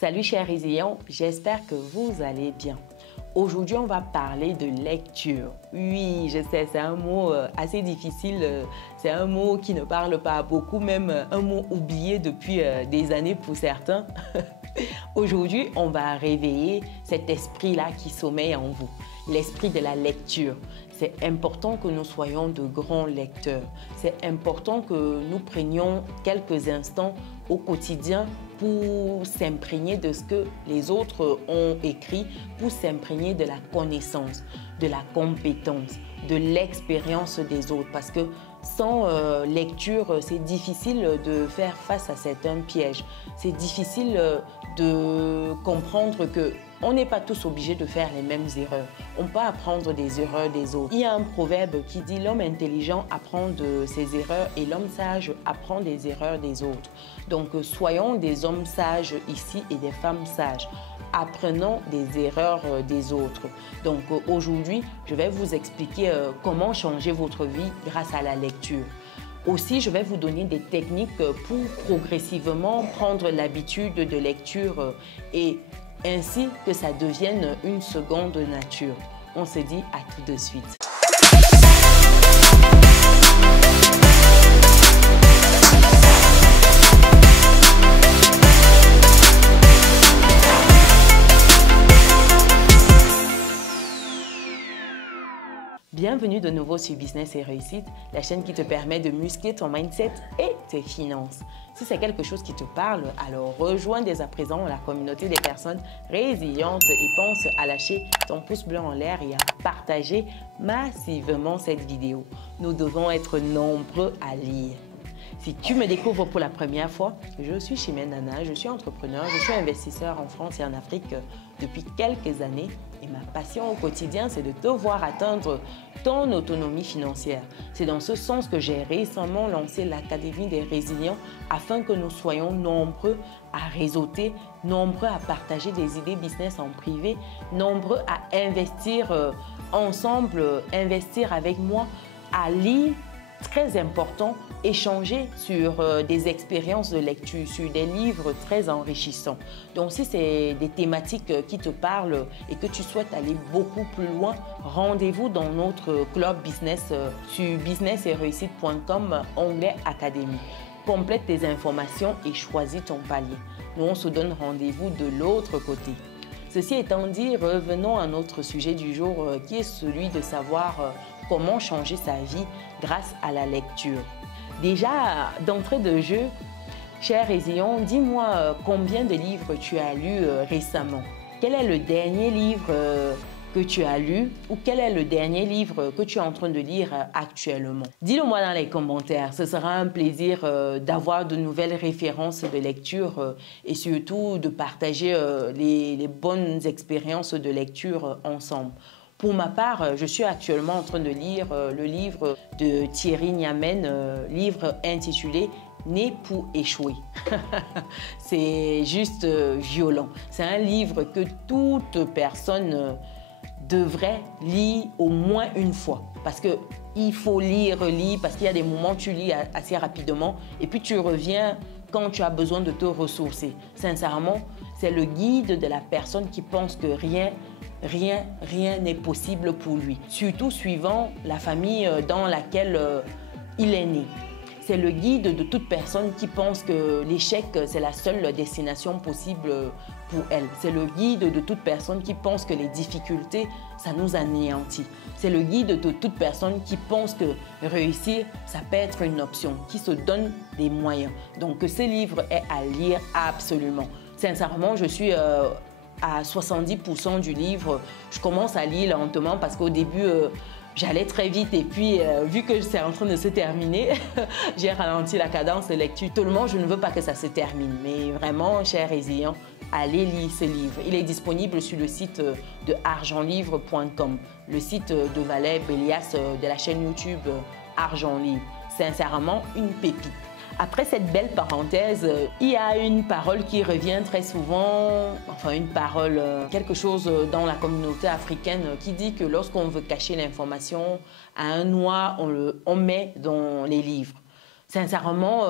Salut chers résilients, j'espère que vous allez bien. Aujourd'hui, on va parler de lecture. Oui, je sais, c'est un mot assez difficile, c'est un mot qui ne parle pas à beaucoup, même un mot oublié depuis des années pour certains. Aujourd'hui, on va réveiller cet esprit-là qui sommeille en vous, l'esprit de la lecture. C'est important que nous soyons de grands lecteurs. C'est important que nous prenions quelques instants au quotidien pour s'imprégner de ce que les autres ont écrit, pour s'imprégner de la connaissance, de la compétence, de l'expérience des autres. Parce que sans lecture, c'est difficile de faire face à certains pièges. C'est difficile de comprendre que on n'est pas tous obligés de faire les mêmes erreurs. On peut apprendre des erreurs des autres. Il y a un proverbe qui dit « L'homme intelligent apprend de ses erreurs et l'homme sage apprend des erreurs des autres ». Donc, soyons des hommes sages ici et des femmes sages. Apprenons des erreurs des autres. Donc, aujourd'hui, je vais vous expliquer comment changer votre vie grâce à la lecture. Aussi, je vais vous donner des techniques pour progressivement prendre l'habitude de lecture et ainsi que ça devienne une seconde nature. On se dit à tout de suite. Bienvenue de nouveau sur Business et Réussite, la chaîne qui te permet de muscler ton mindset et tes finances. Si c'est quelque chose qui te parle, alors rejoins dès à présent la communauté des personnes résilientes et pense à lâcher ton pouce bleu en l'air et à partager massivement cette vidéo. Nous devons être nombreux à lire. Si tu me découvres pour la première fois, je suis Chimène Nana, je suis entrepreneur, je suis investisseur en France et en Afrique depuis quelques années et ma passion au quotidien, c'est de te voir atteindre ton autonomie financière. C'est dans ce sens que j'ai récemment lancé l'Académie des résilients afin que nous soyons nombreux à réseauter, nombreux à partager des idées business en privé, nombreux à investir ensemble, investir avec moi, à lire. Très important, échanger sur des expériences de lecture, sur des livres très enrichissants. Donc, si c'est des thématiques qui te parlent et que tu souhaites aller beaucoup plus loin, rendez-vous dans notre club business sur business-et-réussite.com, onglet Académie. Complète tes informations et choisis ton palier. Nous, on se donne rendez-vous de l'autre côté. Ceci étant dit, revenons à notre sujet du jour qui est celui de savoir comment changer sa vie grâce à la lecture. Déjà, d'entrée de jeu, cher Résilion, dis-moi combien de livres tu as lus récemment? Quel est le dernier livre que tu as lu ou quel est le dernier livre que tu es en train de lire actuellement? Dis-le moi dans les commentaires, ce sera un plaisir d'avoir de nouvelles références de lecture et surtout de partager les bonnes expériences de lecture ensemble. Pour ma part, je suis actuellement en train de lire le livre de Thierry Niamen, livre intitulé « Né pour échouer ». C'est juste violent. C'est un livre que toute personne devrait lire au moins une fois. Parce qu'il faut lire, parce qu'il y a des moments où tu lis assez rapidement et puis tu reviens quand tu as besoin de te ressourcer. Sincèrement, c'est le guide de la personne qui pense que rien n'est possible pour lui, surtout suivant la famille dans laquelle il est né. C'est le guide de toute personne qui pense que l'échec, c'est la seule destination possible pour elle. C'est le guide de toute personne qui pense que les difficultés, ça nous anéantit. C'est le guide de toute personne qui pense que réussir, ça peut être une option, qui se donne des moyens. Donc, ce livre est à lire absolument. Sincèrement, je suis à 70% du livre. Je commence à lire lentement parce qu'au début, j'allais très vite et puis vu que c'est en train de se terminer, j'ai ralenti la cadence de lecture. Tellement, je ne veux pas que ça se termine. Mais vraiment, chers résilients, allez lire ce livre. Il est disponible sur le site de argentlivre.com, le site de Valère Bélias de la chaîne YouTube Argent Livre. Sincèrement, une pépite. Après cette belle parenthèse, il y a une parole qui revient très souvent, enfin une parole, quelque chose dans la communauté africaine qui dit que lorsqu'on veut cacher l'information à un noir, on met dans les livres. Sincèrement,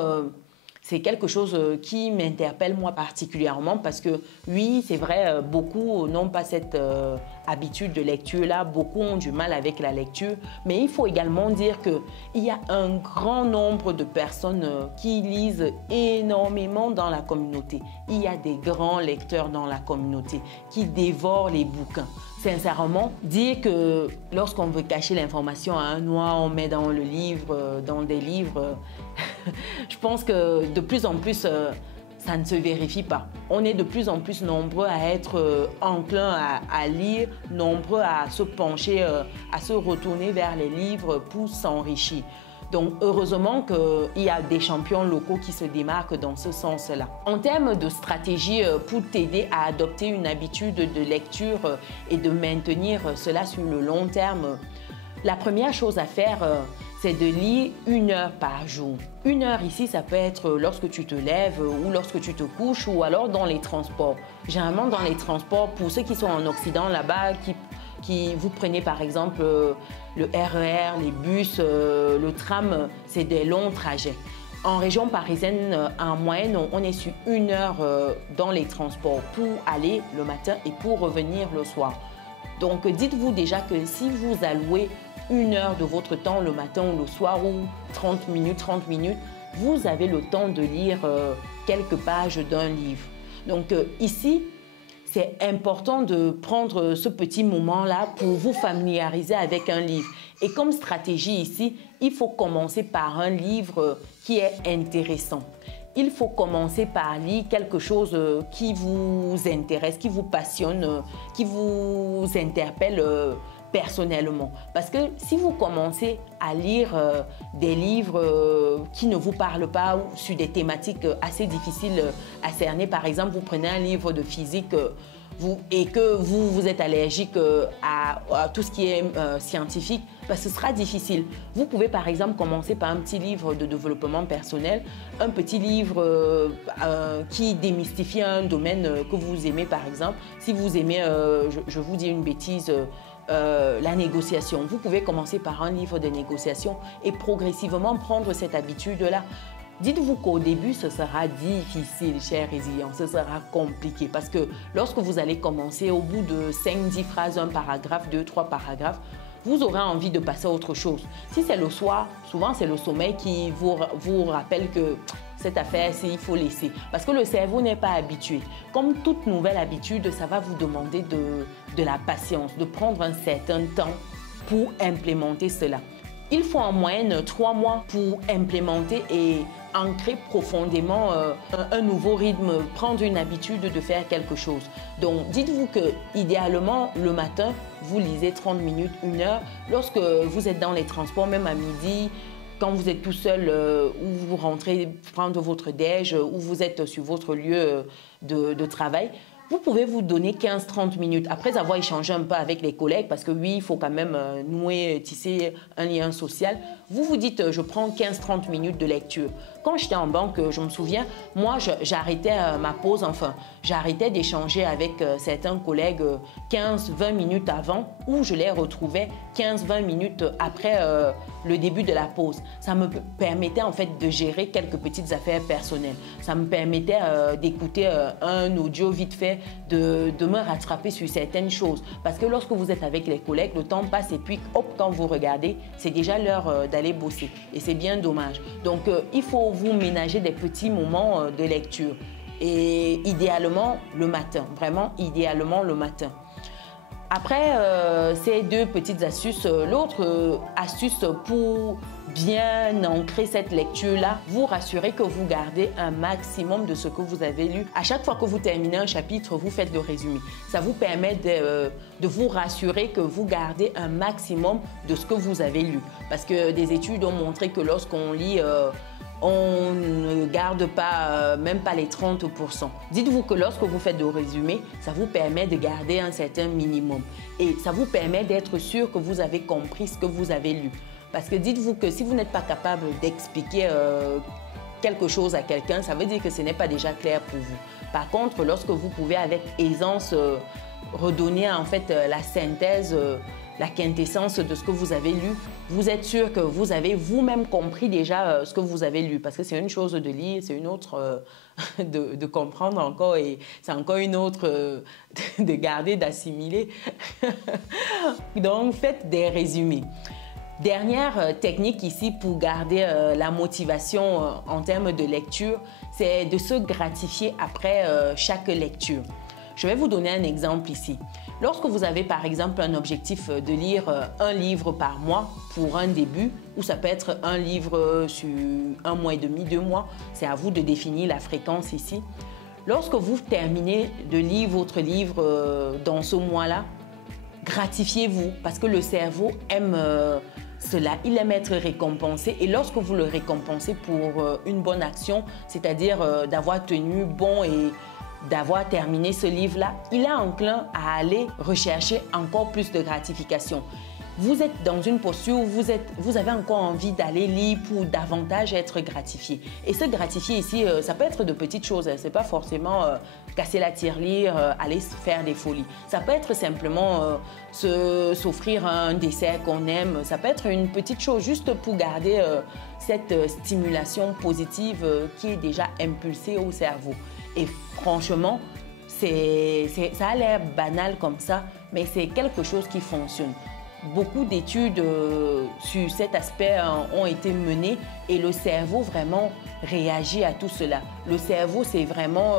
c'est quelque chose qui m'interpelle moi particulièrement parce que oui, c'est vrai, beaucoup n'ont pas cette habitude de lecture-là, beaucoup ont du mal avec la lecture, mais il faut également dire qu'il y a un grand nombre de personnes qui lisent énormément dans la communauté. Il y a des grands lecteurs dans la communauté qui dévorent les bouquins. Sincèrement, dire que lorsqu'on veut cacher l'information à un noir, on met dans le livre, dans des livres, je pense que de plus en plus, ça ne se vérifie pas. On est de plus en plus nombreux à être enclins à lire, nombreux à se pencher, à se retourner vers les livres pour s'enrichir. Donc, heureusement qu'il y a des champions locaux qui se démarquent dans ce sens-là. En termes de stratégie pour t'aider à adopter une habitude de lecture et de maintenir cela sur le long terme, la première chose à faire, c'est de lire 1 heure par jour. 1 heure ici, ça peut être lorsque tu te lèves ou lorsque tu te couches ou alors dans les transports. Généralement, dans les transports, pour ceux qui sont en Occident là-bas, vous prenez par exemple le RER, les bus, le tram, c'est des longs trajets. En région parisienne, en moyenne, on est sur 1 heure dans les transports pour aller le matin et pour revenir le soir. Donc, dites-vous déjà que si vous allouez 1 heure de votre temps le matin ou le soir ou 30 minutes, vous avez le temps de lire quelques pages d'un livre. Donc, ici, c'est important de prendre ce petit moment-là pour vous familiariser avec un livre. Et comme stratégie ici, il faut commencer par un livre qui est intéressant. Il faut commencer par lire quelque chose qui vous intéresse, qui vous passionne, qui vous interpelle personnellement. Parce que si vous commencez à lire des livres qui ne vous parlent pas ou sur des thématiques assez difficiles à cerner, par exemple, vous prenez un livre de physique et que vous êtes allergique à tout ce qui est scientifique, ce sera difficile. Vous pouvez par exemple commencer par un petit livre de développement personnel, un petit livre qui démystifie un domaine que vous aimez par exemple. Si vous aimez, je vous dis une bêtise, la négociation. Vous pouvez commencer par un livre de négociation et progressivement prendre cette habitude-là. Dites-vous qu'au début, ce sera difficile, chers résilients, ce sera compliqué parce que lorsque vous allez commencer, au bout de 5-10 phrases, un paragraphe, 2-3 paragraphes, vous aurez envie de passer à autre chose. Si c'est le soir, souvent c'est le sommeil qui vous rappelle que cette affaire, il faut laisser. Parce que le cerveau n'est pas habitué. Comme toute nouvelle habitude, ça va vous demander de la patience, de prendre un certain temps pour implémenter cela. Il faut en moyenne 3 mois pour implémenter et ancrer profondément un nouveau rythme, prendre une habitude de faire quelque chose. Donc, dites-vous que idéalement, le matin, vous lisez 30 minutes, 1 heure. Lorsque vous êtes dans les transports, même à midi, quand vous êtes tout seul ou vous rentrez prendre votre déj ou vous êtes sur votre lieu de travail, vous pouvez vous donner 15-30 minutes après avoir échangé un peu avec les collègues parce que oui, il faut quand même tisser un lien social. Vous vous dites, je prends 15-30 minutes de lecture. Quand j'étais en banque, je me souviens, moi, j'arrêtais ma pause, enfin, j'arrêtais d'échanger avec certains collègues 15-20 minutes avant ou je les retrouvais 15-20 minutes après le début de la pause. Ça me permettait en fait de gérer quelques petites affaires personnelles. Ça me permettait d'écouter un audio vite fait, de me rattraper sur certaines choses. Parce que lorsque vous êtes avec les collègues, le temps passe et puis hop, quand vous regardez, c'est déjà l'heure d'aller bosser. Et c'est bien dommage. Donc, il faut vous ménager des petits moments de lecture. Et idéalement, le matin. Vraiment, idéalement, le matin. Après ces 2 petites astuces, l'autre astuce pour bien ancrer cette lecture-là, vous rassurez que vous gardez un maximum de ce que vous avez lu. À chaque fois que vous terminez un chapitre, vous faites le résumé. Ça vous permet de vous rassurer que vous gardez un maximum de ce que vous avez lu. Parce que des études ont montré que lorsqu'on lit on ne garde pas, même pas les 30%. Dites-vous que lorsque vous faites le résumé, ça vous permet de garder un certain minimum. Et ça vous permet d'être sûr que vous avez compris ce que vous avez lu. Parce que dites-vous que si vous n'êtes pas capable d'expliquer quelque chose à quelqu'un, ça veut dire que ce n'est pas déjà clair pour vous. Par contre, lorsque vous pouvez avec aisance redonner en fait la synthèse la quintessence de ce que vous avez lu. Vous êtes sûr que vous avez vous-même compris déjà ce que vous avez lu. Parce que c'est une chose de lire, c'est une autre de comprendre encore et c'est encore une autre de garder, d'assimiler. Donc, faites des résumés. Dernière technique ici pour garder la motivation en termes de lecture, c'est de se gratifier après chaque lecture. Je vais vous donner un exemple ici. Lorsque vous avez par exemple un objectif de lire un livre par mois pour un début, ou ça peut être un livre sur 1 mois et demi, 2 mois, c'est à vous de définir la fréquence ici. Lorsque vous terminez de lire votre livre dans ce mois-là, gratifiez-vous parce que le cerveau aime cela, il aime être récompensé et lorsque vous le récompensez pour une bonne action, c'est-à-dire d'avoir tenu bon et d'avoir terminé ce livre-là, il est enclin à aller rechercher encore plus de gratification. Vous êtes dans une posture où vous avez encore envie d'aller lire pour davantage être gratifié. Et se gratifier ici, ça peut être de petites choses. Ce n'est pas forcément casser la tirelire, aller faire des folies. Ça peut être simplement s'offrir un dessert qu'on aime. Ça peut être une petite chose juste pour garder cette stimulation positive qui est déjà impulsée au cerveau. Et franchement, ça a l'air banal comme ça, mais c'est quelque chose qui fonctionne. Beaucoup d'études sur cet aspect ont été menées et le cerveau vraiment réagit à tout cela. Le cerveau, c'est vraiment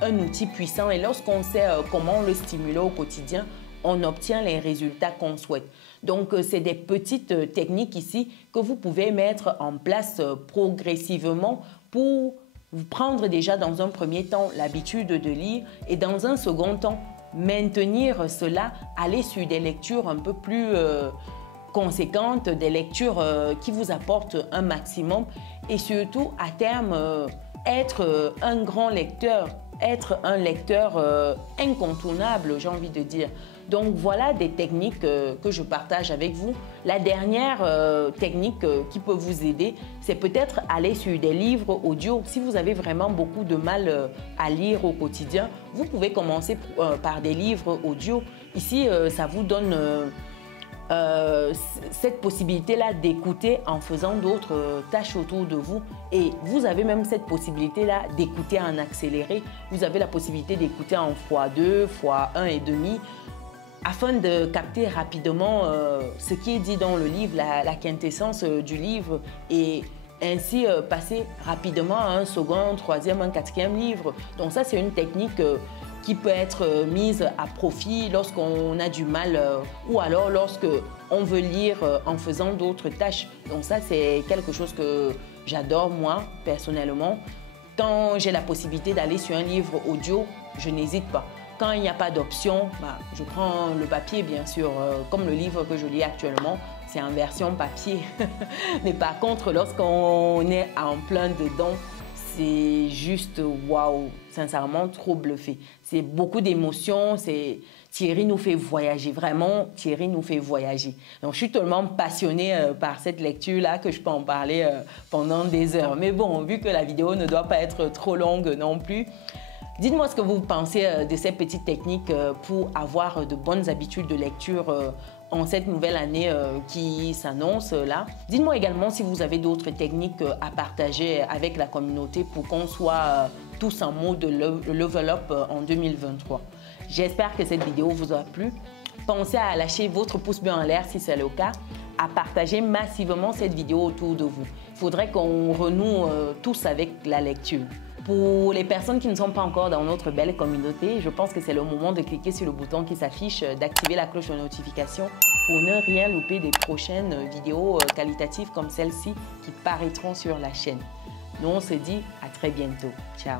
un outil puissant et lorsqu'on sait comment le stimuler au quotidien, on obtient les résultats qu'on souhaite. Donc, c'est des petites techniques ici que vous pouvez mettre en place progressivement pour vous prendre déjà dans un premier temps l'habitude de lire et dans un second temps, maintenir cela, aller sur des lectures un peu plus conséquentes, des lectures qui vous apportent un maximum et surtout à terme être un grand lecteur, être un lecteur incontournable, j'ai envie de dire. Donc voilà des techniques que je partage avec vous. La dernière technique qui peut vous aider, c'est peut-être aller sur des livres audio. Si vous avez vraiment beaucoup de mal à lire au quotidien, vous pouvez commencer par des livres audio. Ici, ça vous donne cette possibilité-là d'écouter en faisant d'autres tâches autour de vous. Et vous avez même cette possibilité-là d'écouter en accéléré. Vous avez la possibilité d'écouter en x2, x1,5. Afin de capter rapidement ce qui est dit dans le livre, la quintessence du livre et ainsi passer rapidement à un second, troisième, un quatrième livre. Donc ça, c'est une technique qui peut être mise à profit lorsqu'on a du mal ou alors lorsqu'on veut lire en faisant d'autres tâches. Donc ça, c'est quelque chose que j'adore moi, personnellement. Quand j'ai la possibilité d'aller sur un livre audio, je n'hésite pas. Quand il n'y a pas d'option, je prends le papier, bien sûr, comme le livre que je lis actuellement, c'est en version papier. Mais par contre, lorsqu'on est en plein dedans, c'est juste waouh, sincèrement trop bluffé. C'est beaucoup d'émotions, Thierry nous fait voyager, vraiment Thierry nous fait voyager. Donc je suis tellement passionnée par cette lecture-là que je peux en parler pendant des heures. Mais bon, vu que la vidéo ne doit pas être trop longue non plus, dites-moi ce que vous pensez de ces petites techniques pour avoir de bonnes habitudes de lecture en cette nouvelle année qui s'annonce là. Dites-moi également si vous avez d'autres techniques à partager avec la communauté pour qu'on soit tous en mode level up en 2023. J'espère que cette vidéo vous aura plu. Pensez à lâcher votre pouce bleu en l'air si c'est le cas, à partager massivement cette vidéo autour de vous. Il faudrait qu'on renoue tous avec la lecture. Pour les personnes qui ne sont pas encore dans notre belle communauté, je pense que c'est le moment de cliquer sur le bouton qui s'affiche, d'activer la cloche de notification pour ne rien louper des prochaines vidéos qualitatives comme celle-ci qui paraîtront sur la chaîne. Nous, on se dit à très bientôt. Ciao!